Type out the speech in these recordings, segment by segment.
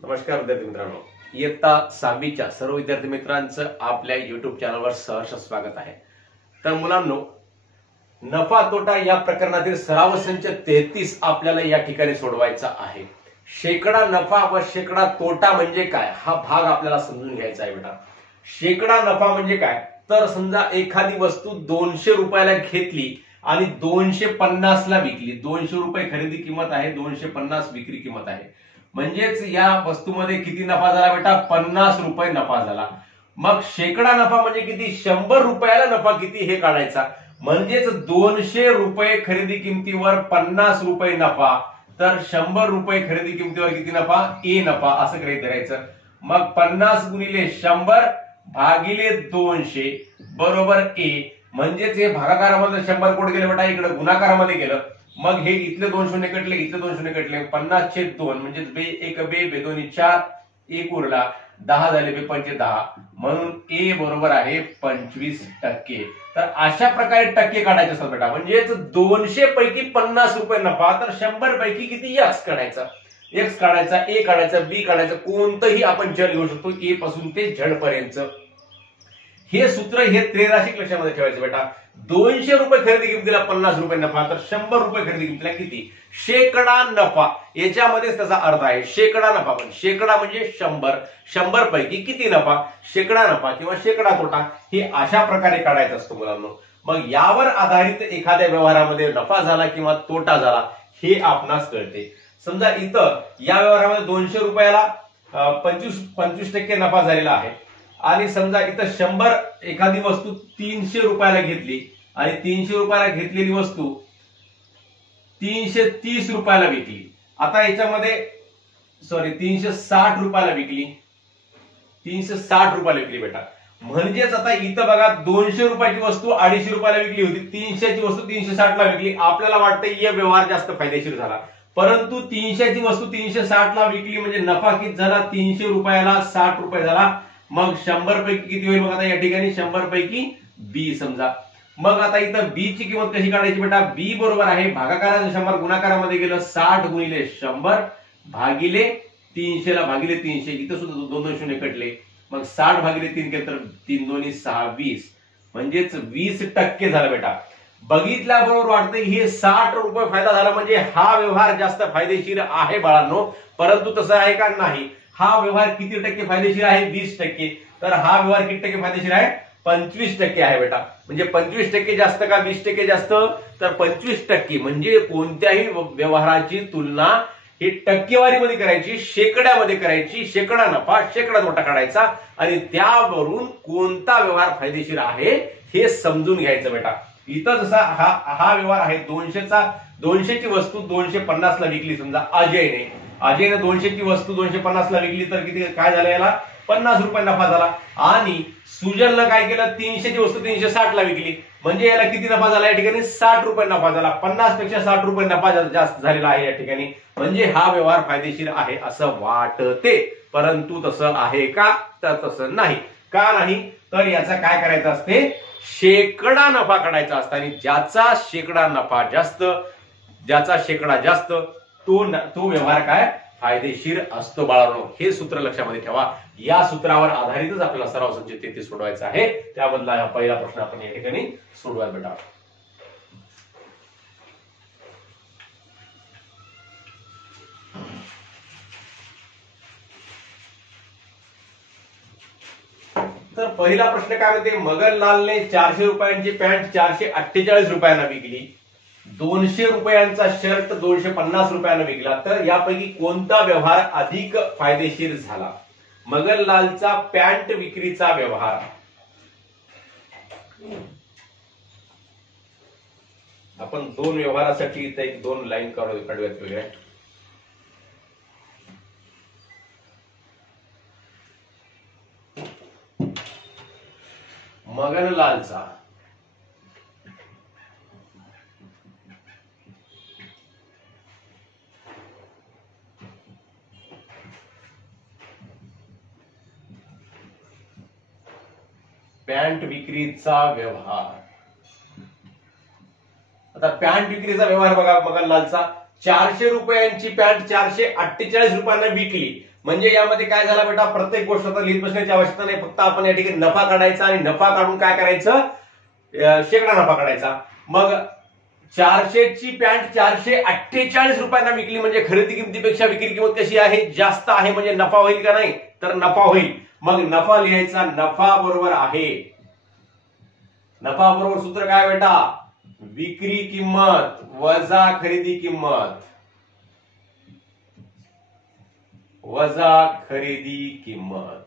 नमस्कार विद्यार्थी मित्रांनो, इयत्ता 6वीच्या सर्व विद्यार्थी मित्रांचं आपल्या युट्यूब चॅनलवर सहर्ष स्वागत आहे। तर मुलांनो, नफा तोटा या प्रकरणातील सराव संच 33 आपल्याला या ठिकाणी सोडवायचा आहे। शेकडा नफा व शेकडा तोटा म्हणजे काय हा भाग आपल्याला समजून घ्यायचा आहे बेटा। शेकडा नफा म्हणजे काय, तर समजा एखादी वस्तू 200 रुपयाला घेतली आणि 250 ला विकली। 200 रुपये खरेदी किंमत आहे, 250 विक्री किंमत आहे, म्हणजेच या वस्तूमध्ये किती नफा झाला बेटा, 50 रुपये नफा झाला। मग शेकडा नफा म्हणजे किती, 100 रुपयाला नफा किती हे काढायचा। म्हणजेच 200 रुपये खरेदी किमतीवर 50 रुपये नफा, तर 100 रुपये खरेदी किमतीवर किती नफा, ए नफा असं गृहीत धरायचं। मग 50 गुणिले 100 भागिले 200 बरोबर ए, म्हणजेच हे भागाकारामध्ये 100 कोट गेले बेटा, इकडे गुणाकारामध्ये गेलं। मग हे इथले 2 शून्य कटले, इथले 2 शून्य कटले, 50/2 म्हणजे बे एक बे, बे दोन्ही 4, एक उरला 10 झाले, बे पंचे 10, म्हणून ए बरोबर आहे 25%। तर अशा प्रकारे टक्के काढायचे असतात बेटा। म्हणजेच 200 पैकी 50 रुपये नफा, तर 100 पैकी किती एक्स काढायचा, एक्स काढायचा, ए काढायचा, बी काढायचा, कोणतंही आपण चल घेऊ शकतो ए पासून ते झेड पर्यंत। हे सूत्र हे त्रैराशिक लक्षामध्ये ठेवायचं बेटा। 200 रुपये खरेदी किमतीला 50 रुपये नफा, तर 100 रुपये खरेदी किमतीला किती, शेकडा नफा, याच्यामध्येच त्याचा अर्थ आहे शेकडा नफा। पण शेकडा म्हणजे 100 पैकी किती नफा, शेकडा नफा किंवा शेकडा तोटा, हे अशा प्रकारे काढायचं असतं मुलांनो। मग यावर आधारित एखाद्या व्यवहारामध्ये नफा झाला किंवा तोटा झाला हे आपणास कळते। समजा इथं या व्यवहारामध्ये 200 रुपयाला 25% नफा झालेला आहे, आणि समजा इथं 100 एखादी वस्तू 300 रुपयाला घेतली आणि 300 रुपयाला घेतलेली वस्तू 330 रुपयाला विकली। आता याच्यामध्ये 360 रुपयाला विकली, 360 रुपयाला विकली बेटा। म्हणजेच आता इथं बघा 200 रुपयाची वस्तू 250 रुपयाला विकली होती, 300 ची वस्तू 360 ला विकली। आपल्याला वाटतं या व्यवहार जास्त फायदेशीर झाला, परंतु 300 ची वस्तू 360 ला विकली म्हणजे नफा किती झाला, 300 रुपयाला 60 रुपये झाला। मग 100 पैकी किती होईल, मग आता या ठिकाणी 100 पैकी बी समजा। मग आता इथं बी ची किंमत कशी काढायची बेटा, बी बरोबर आहे भागाकाराचं 100 गुणाकारामध्ये गेलं 60 गुणिले 100 भागिले 300 ला भागिले 300, इथं सुद्धा 2 शून्य कटले, मग 60 भागिले 3 केलं तर 3 दोन्ही 6 20, म्हणजेच 20% झालं बेटा। बघितल्याबरोबर वाटतं हे 60 रुपये फायदा झाला, म्हणजे हा व्यवहार जास्त फायदेशीर आहे बाळांनो, परंतु तसं आहे का, नाही। हा व्यवहार किती टक्के फायदेशीर आहे, 20%। तर हा व्यवहार किती टक्के फायदेशीर आहे, 25% आहे बेटा। म्हणजे 25% जास्त का 20% जास्त, तर 25%। म्हणजे कोणत्याही व्यवहाराची तुलना ही टक्केवारीमध्ये करायची, शेकड्यामध्ये करायची, शेकडा नफा शेकडा तोटा काढायचा, आणि त्यावरून कोणता व्यवहार फायदेशीर आहे हे समजून घ्यायचं बेटा। इथं जसा हा व्यवहार आहे 200 ची वस्तू 250 ला विकली, समजा अजयने 200 ची वस्तू 250 ला विकली, तर किती काय झालं, याला 50 रुपये नफा झाला। आणि सुजलनं काय केलं, 300 ची वस्तू 360 ला विकली, म्हणजे याला किती नफा झाला, या ठिकाणी 60 रुपये नफा झाला। 50 पेक्षा 60 रुपये नफा जास्त झालेला आहे या ठिकाणी, म्हणजे हा व्यवहार फायदेशीर आहे असं वाटते, परंतु तसं आहे का, तर तसं नाही। का नाही, तर याचा काय करायचं असते, शेकडा नफा काढायचा असतो, आणि ज्याचा शेकडा नफा जास्त, ज्याचा शेकडा जास्त तो व्यवहार काय फायदेशीर असतो बाळांनो। हे सूत्र लक्षामध्ये ठेवा। या सूत्रावर आधारितच आपल्याला सराव संच 33 सोडवायचा आहे। त्यामधला हा पहिला प्रश्न आपण या ठिकाणी सोडवायला बेटा। तर पहिला प्रश्न काय म्हणते, मगनलालने 400 रुपयांची पॅन्ट 448 रुपयांना विकली, 200 रुपयांचा शर्ट 250 रुपयांना विकला, तर यापैकी कोणता व्यवहार अधिक फायदेशीर झाला। मगनलालचा पॅन्ट विक्रीचा व्यवहार, आपण 2 व्यवहारासाठी इथे 2 लाईन काढूयात वेगळ्या। मगनलालचा पॅन्ट विक्रीचा व्यवहार, आता पॅन्ट विक्रीचा व्यवहार बघा मगनलालचा, 400 रुपयांची पॅन्ट 448 रुपयांना विकली, म्हणजे यामध्ये काय झाला बेटा, प्रत्येक गोष्ट आता लिहित बसण्याची आवश्यकता नाही, फक्त आपण या ठिकाणी नफा काढायचा आणि नफा काढून काय करायचं, शेकडा नफा काढायचा. मग 400 ची पॅन्ट 448 रुपयांना विकली, म्हणजे खरेदी किमतीपेक्षा विक्री किंमत कशी आहे, जास्त आहे, म्हणजे नफा होईल का नाही, तर नफा होईल. मग नफा लिहायचा, नफा बरोबर आहे, नफा बरोबर सूत्र काय बेटा, विक्री किंमत वजा खरेदी किंमत वजा खरेदी किंमत.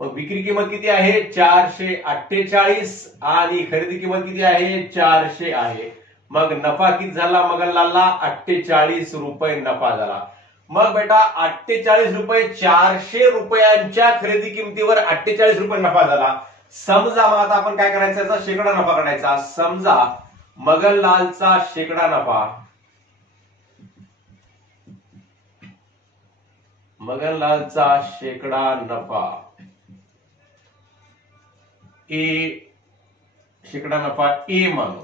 मग विक्री किंमत किती आहे, 448 आणि खरेदी किंमत किती आहे, 400 आहे. मग नफा किती झाला मगनलालला, 48 रुपये नफा झाला. मग बेटा 48 रुपये, 400 रुपयांच्या खरेदी किमतीवर 48 रुपये नफा झाला. समजा मग आता आपण काय करायचं, याचा शेकडा नफा काढायचा. समजा मगनलालचा शेकडा नफा, मगनलालचा शेकडा नफा ए, शेकडा नफा ए मानू.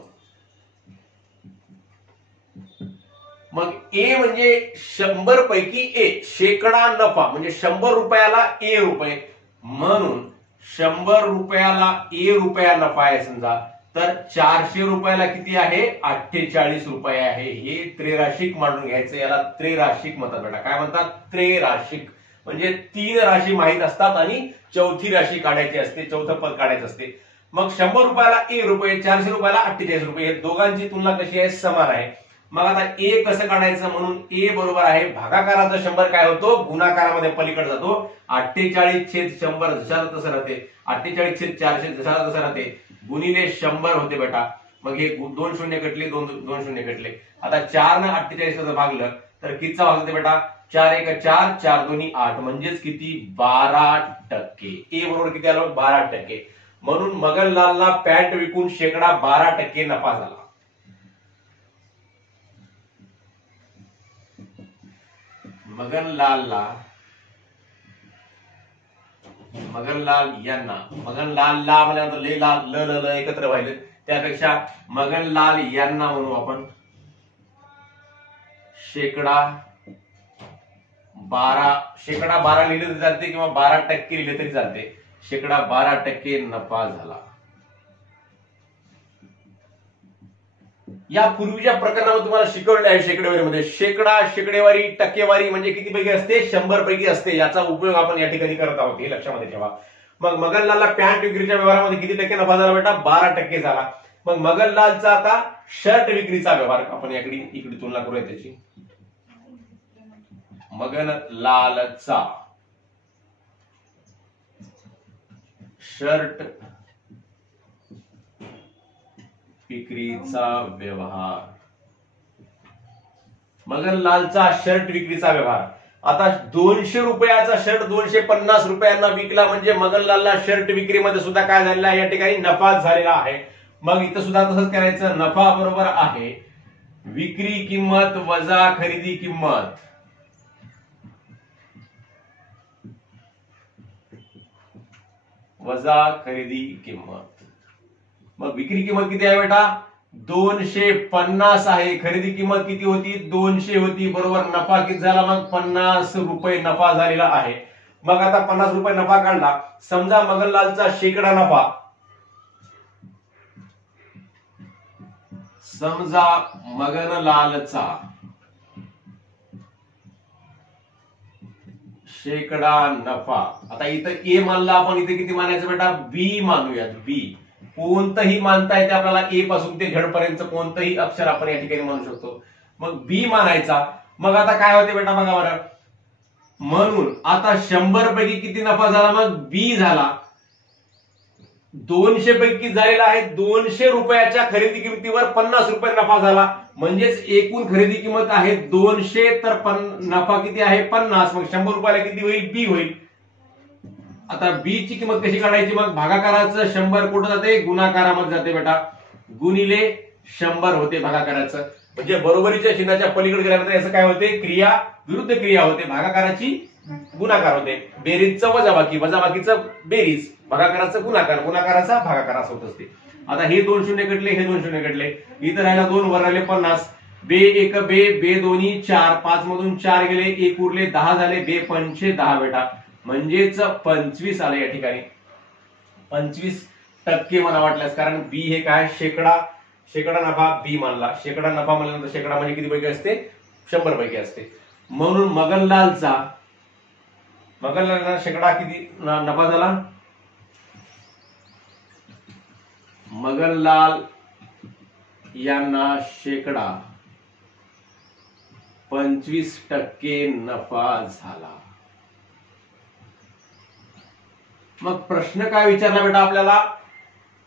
मग ए म्हणजे 100 पैकी ए, शेकडा नफा म्हणजे 100 रुपयाला ए रुपये, म्हणून 100 रुपयाला ए रुपया नफा आहे समजा, तर 400 रुपयाला किती आहे, 48 रुपये आहे. हे त्रैराशिक मांडून घ्यायचं, याला त्रैराशिक म्हणतात बेटा. काय म्हणतात, त्रैराशिक. म्हणजे 3 राशी माहित असतात आणि चौथी राशी काढायची असते, चौथं पद काढायचं असते. मग 100 रुपयाला ए रुपये, 400 रुपयाला 48 रुपये, हे दोघांची तुलना कशी आहे, समान आहे. मग आता ए कसं काढायचं, म्हणून ए बरोबर आहे भागाकाराचा 100 काय होतो, गुणाकारामध्ये पलीकडे जातो. 48/100 जशाला तसं राहते, 48/400 जशाला तसं राहते, गुणिले 100 होते बेटा. मग हे 2 शून्य कटले, 2 शून्य कटले. आता 4 ने 48 भागलं तर कितीचा भाग होते बेटा, 4 1 4, 4 2 8, म्हणजेच किती, 12%. ए बरोबर किती आलं, 12%. म्हणून मगनलालला पॅन्ट विकून शेकडा 12% नफा झाला. मगनलाल यांना, मगनलालला म्हणजे लय ल एकत्र व्हायले, त्यापेक्षा मगनलाल यांना म्हणू आपण शेकडा 12 लिहिले तरी चालते किंवा 12% लिहिले तरी चालते. शेकडा 12% नफा झाला. या पूर्वीच्या प्रकरणामध्ये तुम्हाला शिकवलेलं आहे शेकडेवारीमध्ये, शेकडा, शेकडेवारी, टक्केवारी म्हणजे किती पैकी असते, 100 पैकी असते. याचा उपयोग आपण या ठिकाणी करत आहोत, हे लक्षामध्ये ठेवा. मग मगनलालला पॅन्ट विक्रीच्या व्यवहारामध्ये किती टक्के नफा झाला बेटा, 12% झाला. मग मगनलालचा आता शर्ट विक्रीचा व्यवहार आपण इकडे तुलना करूया त्याची. मगनलालचा शर्ट विक्रीचा व्यवहार, मगनलालचा शर्ट विक्रीचा व्यवहार. आता 200 रुपयाचा शर्ट 250 रुपयांना विकला, म्हणजे मगनलालला शर्ट विक्रीमध्ये सुद्धा काय झालेला आहे, या ठिकाणी नफा झालेला आहे. मग इथं सुद्धा तसंच करायचं, नफा बरोबर आहे विक्री किंमत वजा खरेदी किंमत, वजा खरेदी किंमत. मग विक्री किंमत किती आहे बेटा, 250 आहे. खरेदी किंमत किती होती, 200 होती, बरोबर. नफा किती झाला, मग 50 रुपये नफा झालेला आहे. मग आता 50 रुपये नफा काढला. समजा मगनलालचा शेकडा नफा, समजा मगनलालचा शेकडा नफा. आता इथं ए मानला आपण, इथे किती मानायचं बेटा, बी मानूयात. बी कोणतंही मानता येते आपल्याला, ए पासून ते झेड पर्यंत कोणतंही अक्षर आपण या ठिकाणी मानू शकतो. मग बी मानायचा. मग आता काय होते बेटा बघा बरं, म्हणून आता 100 पैकी किती नफा झाला, मग बी झाला. 200 पैकी झालेला आहे, 200 रुपयाच्या खरेदी किमतीवर 50 रुपये नफा झाला, म्हणजेच एकूण खरेदी किंमत आहे 200, तर नफा किती आहे 50. मग 100 रुपयाला किती होईल, बी होईल. आता बी ची किंमत कशी काढायची, मग भागाकाराचं 100 कुठं जाते, गुणाकारामध्ये जाते बेटा, गुणिले 100 होते भागाकाराचं. म्हणजे बरोबरीच्या चिन्हाच्या पलीकडे गेल्यानंतर याचं काय होते, क्रिया विरुद्ध क्रिया होते. भागाकाराची गुणाकार होते, बेरीजचं वजाबाकी, वजाबाकीचं बेरीज, भागाकाराचं गुणाकार, गुणाकाराचा भागाकार असं होत असते. आता हे 2 शून्य कटले, हे 2 शून्य कटले, इथं राहिला 2, वर राहिले 50, बे एक बे, बे दोन्ही 4, 5 मधून 4 गेले, 1 उरले, 10 झाले, बे पंचे 10 बेटा, म्हणजेच 25 आले या ठिकाणी. 25% मला वाटल्यास, कारण बी हे काय शेकडा नफा बी मानला. शेकडा नफा म्हणल्यानंतर शेकडा म्हणजे किती पैकी असते? 100 पैकी असते. म्हणून मगनलालचा शेकडा किती नफा झाला? मगनलाल यांना शेकडा 25% नफा झाला. मग प्रश्न काय विचारला बेटा आपल्याला?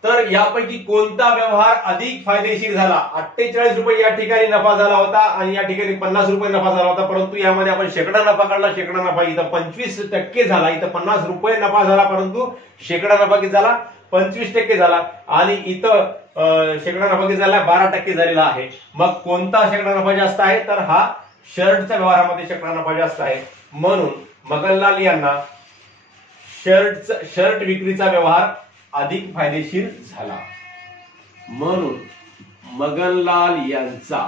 तर यापैकी कोणता व्यवहार अधिक फायदेशीर झाला? 48 रुपये या ठिकाणी नफा झाला होता आणि या ठिकाणी 50 रुपये नफा झाला होता, परंतु यामध्ये आपण शेकडा नफा काढला. शेकडा नफा इथं 25% झाला, इथं 50 रुपये नफा झाला, परंतु शेकडा नफा किती झाला? 25% झाला. आणि इथं शेकडा नफा किती झाला? 12% झालेला आहे. मग कोणता शेकडा नफा जास्त आहे? तर हा शर्टच्या व्यवहारामध्ये शेकडा नफा जास्त आहे. म्हणून मगनलाल यांना शर्ट विक्रीचा व्यवहार अधिक फायदेशीर झाला. म्हणून मगनलाल यांचा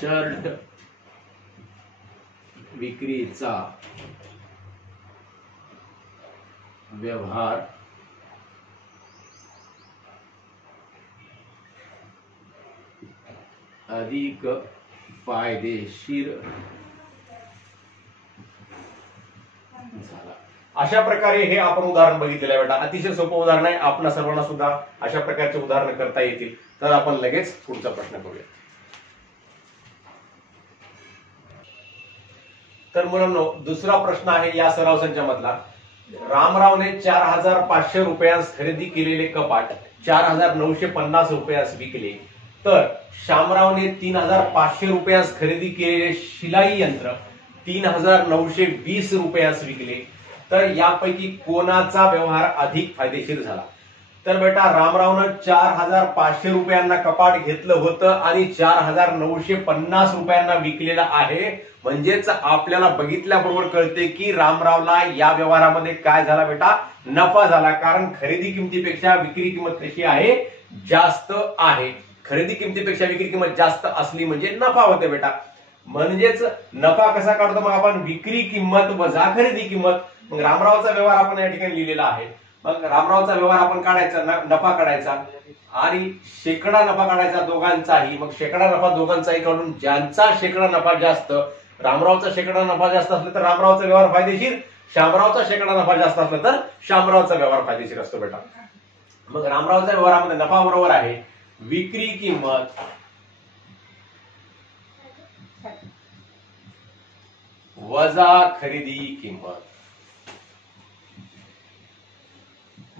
शर्ट विक्रीचा व्यवहार अधिक फायदेशीर झाला. अशा प्रकारे हे आपण उदाहरण बघितलेलं आहे बेटा. अतिशय सोपं उदाहरण आहे, आपल्या सर्वांना सुद्धा अशा प्रकारचे उदाहरण करता येतील. तर आपण लगेच पुढचा प्रश्न करूया. तर मुलांनो, दुसरा प्रश्न आहे या सराव संचामधला. रामरावने 4500 रुपयांस खरेदी केलेले कपाट 4950 रुपयास विकले, तर श्यामरावने 3500 रुपयास खरेदी केलेले शिलाई यंत्र 3920 रुपयास विकले, तर यापैकी कोणाचा व्यवहार अधिक फायदेशीर झाला? तर बेटा, रामरावनं 4500 रुपयांना कपाट घेतलं होतं आणि 4950 रुपयांना विकलेलं आहे. म्हणजेच आपल्याला बघितल्याबरोबर कळते की रामरावला या व्यवहारामध्ये काय झाला बेटा? नफा झाला. कारण खरेदी किमतीपेक्षा विक्री किंमत कशी आहे? जास्त आहे. खरेदी किमतीपेक्षा विक्री किंमत जास्त असली म्हणजे नफा होते बेटा. म्हणजेच नफा कसा काढतो मग आपण? विक्री किंमत वजा खरेदी किंमत. मग रामरावचा व्यवहार आपण या ठिकाणी लिहिलेला आहे. मग रामरावचा व्यवहार आपण काढायचा, नफा काढायचा आणि शेकडा नफा काढायचा दोघांचाही. मग शेकडा नफा दोघांचाही काढून ज्यांचा शेकडा नफा जास्त, रामरावचा शेकडा नफा जास्त असला तर रामरावचा व्यवहार फायदेशीर, श्यामरावचा शेकडा नफा जास्त असला तर श्यामरावचा व्यवहार फायदेशीर असतो बेटा. मग रामरावच्या व्यवहारामध्ये नफा बरोबर आहे विक्री किंमत वजा खरेदी किंमत.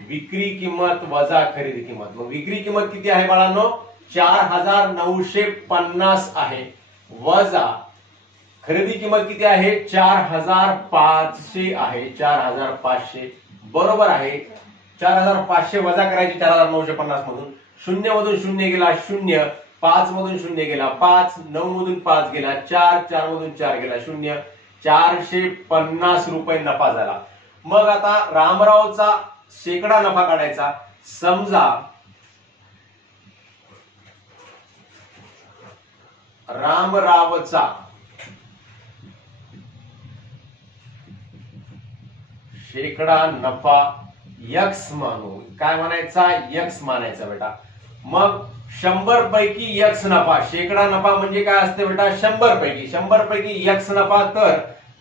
विक्री किंमत वजा खरेदी किंमत. मग विक्री किंमत किती आहे बाळांनो? 4950 आहे, वजा खरेदी किंमत किती आहे? 4500 आहे. 4500 बरोबर आहे. 4500 वजा करायची 4950 मधून. 0 मधून 0 गेला 0, 5 मधून 0 गेला 5, 9 मधून 5 गेला 4, 4 मधून 4 गेला 0, 450 रुपये नफा झाला. मग आता रामरावचा शेकडा नफा काढायचा. समजा रामरावचा शेकडा नफा x मानू. काय म्हणायचा? x मानायचा बेटा. मग 100 पैकी x नफा, शेकडा नफा म्हणजे काय असते बेटा? 100 पैकी. 100 पैकी x नफा, तर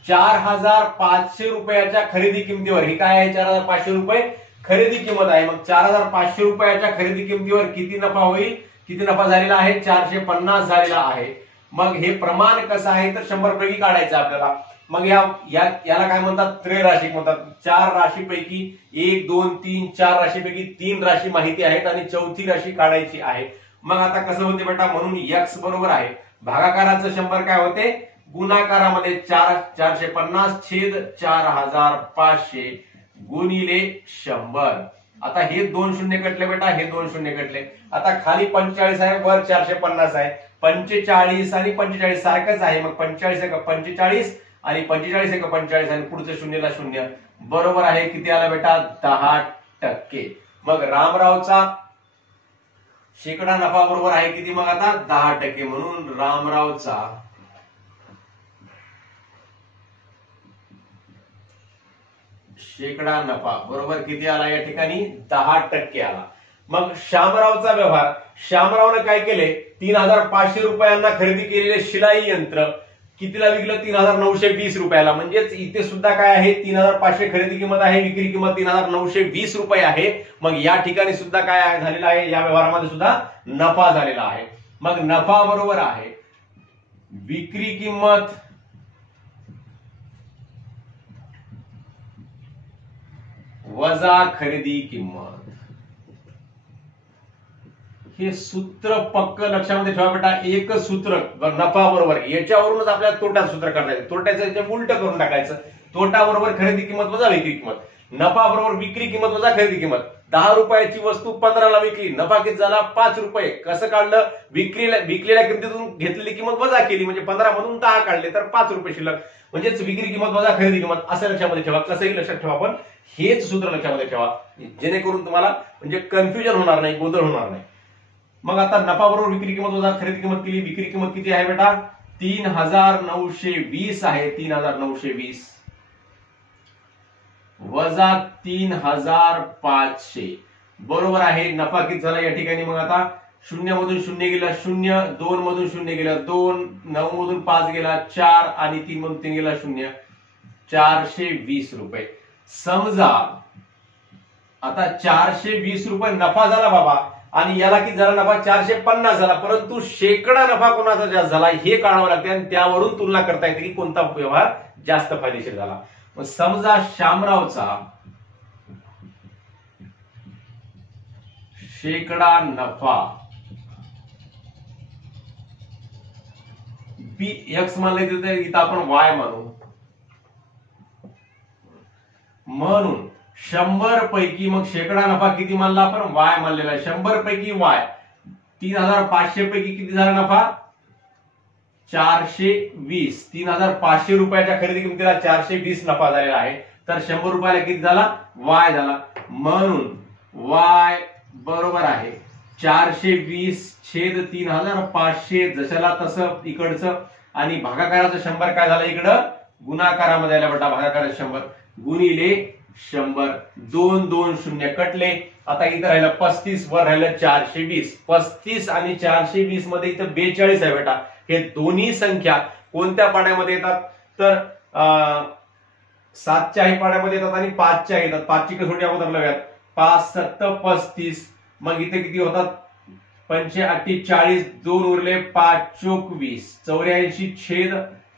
4500 रुपयाच्या खरेदी किमतीवर, ही काय आहे? 4500 रुपये खरेदी किंमत आहे. मग 4500 रुपयाच्या खरेदी किमतीवर किती नफा होईल? किती नफा झालेला आहे? 450 झालेला आहे. मग हे प्रमाण कसं आहे? तर 100 पैकी काढायचं आपल्याला. मग याला काय म्हणतात? त्रैराशिक म्हणतात. 4 राशीपैकी 1, 2, 3, 4 राशीपैकी 3 राशी माहिती आहेत आणि चौथी राशी काढायची आहे. मग आता कसं होते बेटा? म्हणून x बरोबर आहे भागाकाराचं 100 काय होते? गुणाकारामध्ये 450 छेद 4500 गुणिले 100. आता हे 2 शून्य कटले बेटा, हे 2 शून्य कटले. आता खाली 45 आहे, वर 450 आहे. 45 आणि 45 सारखंच आहे. मग 45 45 आणि 45 एक 45 आणि पुढचं शून्यला शून्य, बरोबर आहे किती आला बेटा 10%. मग रामरावचा शेकडा नफा बरोबर आहे किती मग आता 10%. म्हणून रामरावचा शेकडा नफा बरोबर किती आला या ठिकाणी 10% आला. मग श्यामरावचा व्यवहार, श्यामरावने काय केले 3500 रुपयांना खरेदी केलेले शिलाई यंत्र कितीला विकलं 3920 रुपयाला. म्हणजेच इथे सुद्धा काय आहे 3500 खरेदी किंमत आहे, विक्री किंमत 3920 रुपये आहे. मग या ठिकाणी सुद्धा काय झालेला आहे, या व्यवहारामध्ये सुद्धा नफा झालेला आहे. मग नफा बरोबर आहे विक्री किंमत वजा खरेदी किंमत. हे सूत्र पक्क लक्षामध्ये ठेवा बेटा. एकच सूत्र नफा बरोबर, याच्यावरूनच आपल्याला तोटा सूत्र काढायचं. तोट्याचं उलट करून टाकायचं. तोटा बरोबर खरेदी किंमत वजा विक्री किंमत, नफा बरोबर विक्री किंमत वजा खरेदी किंमत. 10 रुपयाची वस्तू 15ला विकली, नफा किती झाला 5 रुपये. कसं काढलं, विकलेल्या किमतीतून घेतलेली किंमत वजा केली, म्हणजे 15 मधून 10 काढले तर 5 रुपये शिल्लक. म्हणजेच विक्री किंमत वजा खरेदी किंमत असं लक्षामध्ये ठेवा. कसंही लक्षात ठेवा, पण हेच सूत्र लक्षामध्ये ठेवा जेणेकरून तुम्हाला म्हणजे कन्फ्युजन होणार नाही, गोंधळ होणार नाही. मग आता नफा बरोबर विक्री किंमत वजा खरेदी किंमत केली. विक्री किंमत किती आहे बेटा 3920 आहे. 3920 वजा 3500 बरोबर आहे नफा किती झाला या ठिकाणी. मग आता 0 मधून 0 गेला 0, 2 मधून 0 गेला 2, 9 मधून 5 गेला 4 आणि 3 मधून 3 गेला 0, 420 रुपये. समजा आता 420 रुपये नफा झाला बाबा, आणि याला किती झाला नफा 450 झाला. परंतु शेकडा नफा कोणाचा जास्त झाला हे काढावं लागते आणि त्यावरून तुलना करता येते की कोणता व्यवहार जास्त फायदेशीर झाला. मग समजा श्यामरावचा शेकडा नफा बी एक्स मानले तिथे, इथं आपण वाय मानू. म्हणून 100 पैकी मग शेकडा नफा किती मानला आपण वाय मानलेला आहे. 100 पैकी वाय 3500 पैकी किती झाला नफा 420. 3500 रुपयाच्या खरेदी किमतीला 420 नफा झालेला आहे. तर 100 रुपयाला किती झाला वाय झाला. म्हणून वाय बरोबर आहे 420 छेद 3500, जशाला तसं इकडचं, आणि भागाकाराचं 100 काय झालं इकडं गुणाकारामध्ये आला बेटा. भागाकाराचं 100 गुणिले 100, 2 2 0 कटले. आता इथं राहिलं 35, वर राहिलं 420. 35 आणि 420 मध्ये इथं 42 आहे बेटा. हे दोन्ही संख्या कोणत्या पाड्यामध्ये येतात तर 7च्याही पाड्यामध्ये येतात आणि 5च्या येतात. 5ची कसोटी अगोदर लावूयात. 5 7 35. मग इथे किती होतात 5 8 40, 2 उरले 5 चोक 20, 84 छेद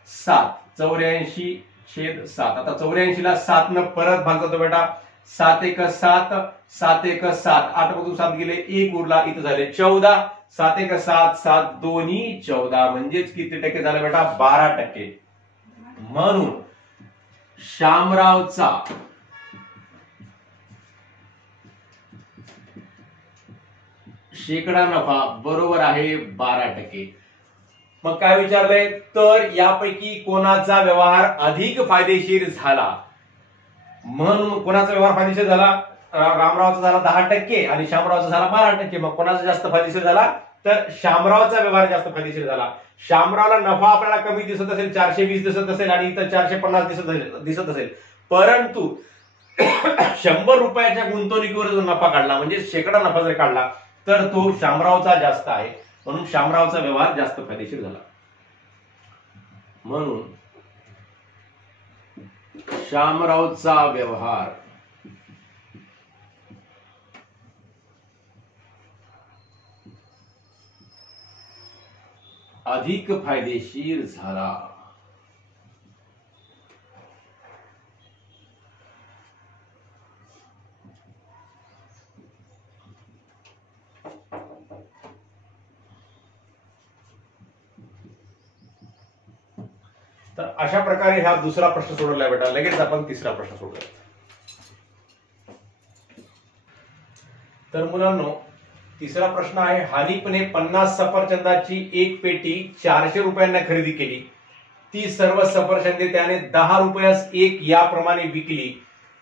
7, 84 छेद 7. आता 84 ला 7 न परत भाग जातो बेटा. 7 1 7, 7 1 7, 8 मधून 7 गेले 1 उरला, इथं झाले 14. 7 1 7, 7 दोन्ही 14, म्हणजेच किती टक्के झालं बेटा 12%. म्हणून श्यामरावचा शेकडा नफा बरोबर आहे 12%. मग काय विचारलंय तर यापैकी कोणाचा व्यवहार अधिक फायदेशीर झाला. म्हणून कोणाचा व्यवहार फायदेशीर झाला, रामरावचा झाला 10% आणि श्यामरावचा झाला 12%. मग कोणाचा जास्त फायदेशीर झाला तर श्यामरावचा व्यवहार जास्त फायदेशीर झाला. श्यामरावला नफा आपल्याला कमी दिसत असेल 420 दिसत असेल आणि इथं 450 दिसत असेल, परंतु 100 रुपयाच्या गुंतवणुकीवर जो नफा काढला म्हणजे शेकडा नफा जर काढला तर तो श्यामरावचा जास्त आहे. म्हणून श्यामरावचा व्यवहार जास्त फायदेशीर झाला. म्हणून श्यामरावचा व्यवहार अधिक फायदेशीर झाला. तर अशा प्रकारे हा दुसरा प्रश्न सोडवलाय बेटा. लगेच आपण तिसरा प्रश्न सोडूया. तर मुलांनो तिसरा प्रश्न आहे, हानिफने 50 सफरचंदाची एक पेटी 400 रुपयांना खरेदी केली. ती सर्व सफरचंदे त्याने 10 रुपयास एक याप्रमाणे विकली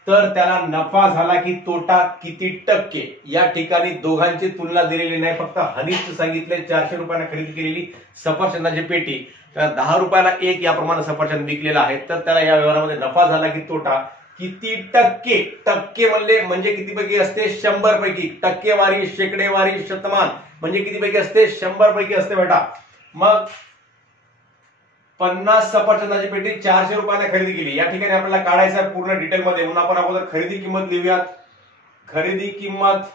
तर त्याला नफा झाला की तोटा किती टक्के? या ठिकाणी दोघांची तुलना दिलेली नाही, फक्त हनीफचं सांगितले 400 रुपयांना खरेदी केलेली सफरचंदाची पेटी, त्याला 10 रुपयाला एक याप्रमाणे सफरचंद विकलेला आहे, तर त्याला या व्यवहारामध्ये नफा झाला की तोटा किती टक्के? टक्के म्हणले म्हणजे किती पैकी असते? 100 पैकी. टक्केवारी, शेकडेवारी, शतमान म्हणजे किती पैकी असते? 100 पैकी असते बेटा. मग 50 सफरचंदाची पेटी 400 रुपयाने खरेदी केली. या ठिकाणी आपल्याला काढायचं आहे पूर्ण डिटेल मध्ये, म्हणून आपण अगोदर खरेदी किंमत लिहूयात. खरेदी किंमत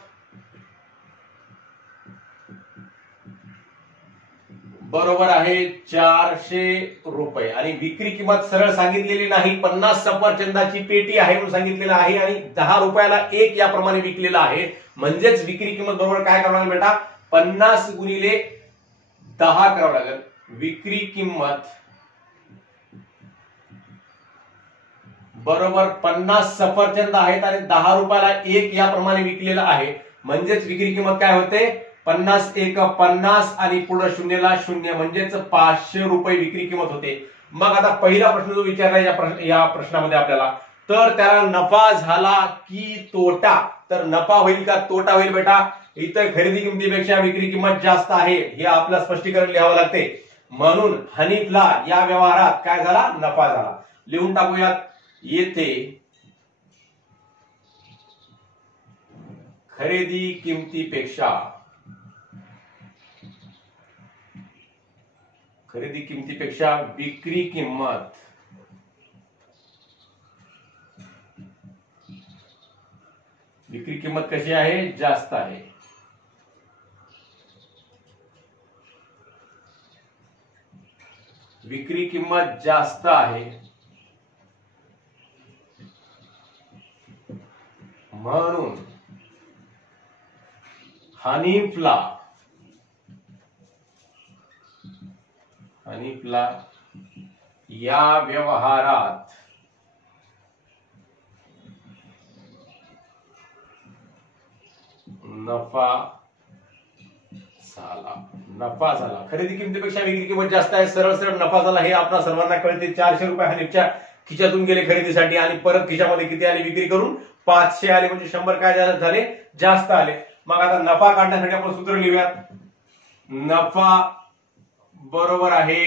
बरोबर आहे 400 रुपये आणि विक्री किंमत सरळ सांगितलेली नाही. 50 सफरचंदाची पेटी आहे म्हणून सांगितलेलं आहे आणि 10 रुपयाला एक याप्रमाणे विकलेला आहे, म्हणजेच विक्री किंमत बरोबर काय करावं लागेल बेटा? 50 गुणिले 10 करावं लागेल. विक्री किंमत बरोबर 50 सफरचंद आहेत आणि 10 रुपयाला एक याप्रमाणे विकलेला आहे, म्हणजेच विक्री किंमत काय होते? 50 एक 50 आणि पुढे शून्यला शून्य म्हणजेच 500 रुपये विक्री किंमत होते. मग आता पहिला प्रश्न जो विचारला या प्रश्नामध्ये आपल्याला, तर त्याला नफा झाला की तोटा? तर नफा होईल का तोटा होईल बेटा? इथं खरेदी किमतीपेक्षा विक्री किंमत जास्त आहे हे आपलं स्पष्टीकरण लिहावं लागते, म्हणून हनीफला या व्यवहारात काय झाला? नफा झाला. लिहून टाकूयात. येथे खरेदी किमतीपेक्षा विक्री किंमत कशी आहे? जास्त आहे. विक्री किंमत जास्त आहे म्हणून हनीफला या व्यवहारात नफा झाला. खरेदी किमतीपेक्षा विक्री किंमत जास्त आहे, सरळ सरळ नफा झाला हे आपल्या सर्वांना कळते. 400 रुपये हनीफच्या खिशातून गेले खरेदीसाठी आणि परत खिशामध्ये किती आले विक्री करून? 500 आले, म्हणजे 100 काय झाले? जास्त आले. मग आता नफा काढण्यासाठी आपण सूत्र लिहूयात. नफा बरोबर आहे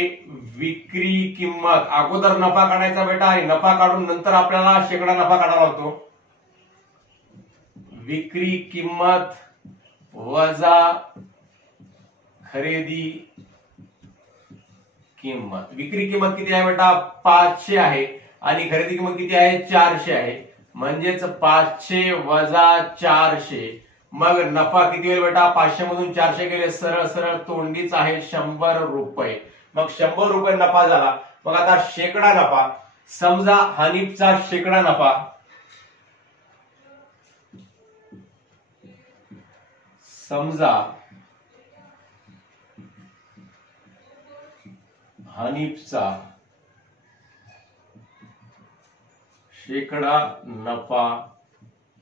विक्री किंमत. अगोदर नफा काढायचा बेटा आणि नफा काढून नंतर आपल्याला शेकडा नफा काढावा लागतो. विक्री किंमत वजा खरेदी किंमत. विक्री किंमत किती आहे बेटा? 500 आहे आणि खरेदी किंमत किती आहे? 400 आहे, म्हणजेच 500 वजा 400. मग नफा किती होईल बेटा? 500 मधून 400 गेले सरळ सरळ तोंडीच आहे 100 रुपये. मग 100 रुपये नफा झाला. मग आता शेकडा नफा, समजा हनीफचा शेकडा नफा शेकडा नफा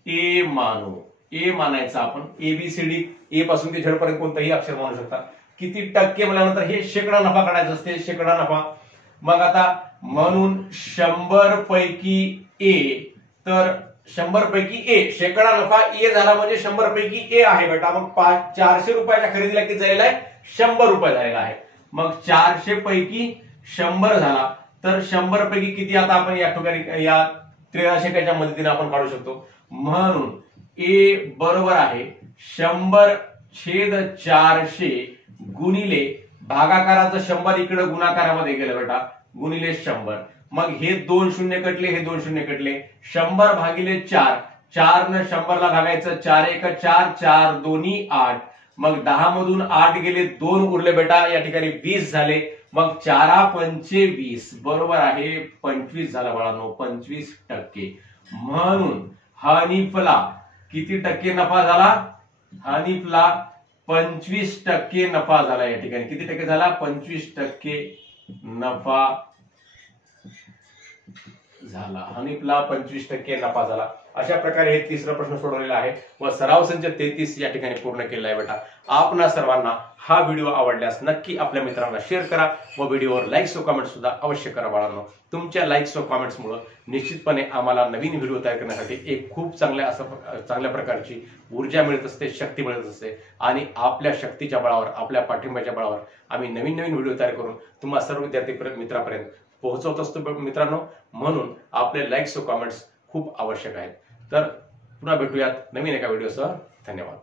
ए मानू. ए मानायचा आपण. एबीसीडी ए पासून ते झेड पर्यंत कोणताही अक्षर मानू शकता. किती टक्के म्हणल्यानंतर हे शेकडा नफा काढायचा असते. शेकडा नफा. मग आता म्हणून 100 पैकी ए, तर 100 पैकी ए, शेकडा नफा ए झाला म्हणजे 100 पैकी ए आहे बेटा. मग 400 रुपयाच्या खरेदीला किती झालेला आहे? 100 रुपये झालेला आहे. मग 400 पैकी 100 झाला, तर 100 पैकी किती आता आपण या ठिकाणी या 1300च्या मदतीने आपण काढू शकतो. म्हणून ए बरोबर आहे 100/400 गुणिले भागाकाराचं 100 इकडे गुणाकारामध्ये गेलं बेटा, गुणिले 100. मग हे 2 शून्य कटले, हे 2 शून्य कटले. 100 भागिले 4, 4 न 100 ला भागायचं. 4 1 4, 4 2 8. मग 10 मधून 8 गेले, 2 उरले बेटा. या ठिकाणी 20 झाले. मग 4 पंचे 20 बरोबर आहे 25 झाला बाळांनो, 25%. म्हणून हनीफला किती टक्के नफा झाला? हनीफला 25% नफा झाला. या ठिकाणी किती टक्के झाला? 25% नफा झाला. हनीफला 25% नफा झाला. अशा प्रकारे हे तिसरा प्रश्न सोडवलेला आहे व सराव संच 33 या ठिकाणी पूर्ण केलेला आहे बेटा. आपणा सर्वांना हा व्हिडिओ आवडल्यास नक्की आपल्या मित्रांना शेअर करा व व्हिडिओवर लाईक्स व कमेंट सुद्धा अवश्य करा बाळांनो. तुमच्या लाईक्स व कमेंट्समुळे निश्चितपणे आम्हाला नवीन व्हिडिओ तयार करण्यासाठी एक खूप चांगल्या प्रकारची ऊर्जा मिळत असते, शक्ती मिळत असते आणि आपल्या शक्तीच्या बळावर, आपल्या पाठिंब्याच्या बळावर आम्ही नवीन व्हिडिओ तयार करून तुम्हा सर्व विद्यार्थी मित्रांपर्यंत पोहोचवत असतो मित्रांनो. म्हणून आपले लाईक्स व कमेंट्स खूप आवश्यक आहेत. तर पुन्हा भेटूयात नवीन एका व्हिडिओसह. धन्यवाद.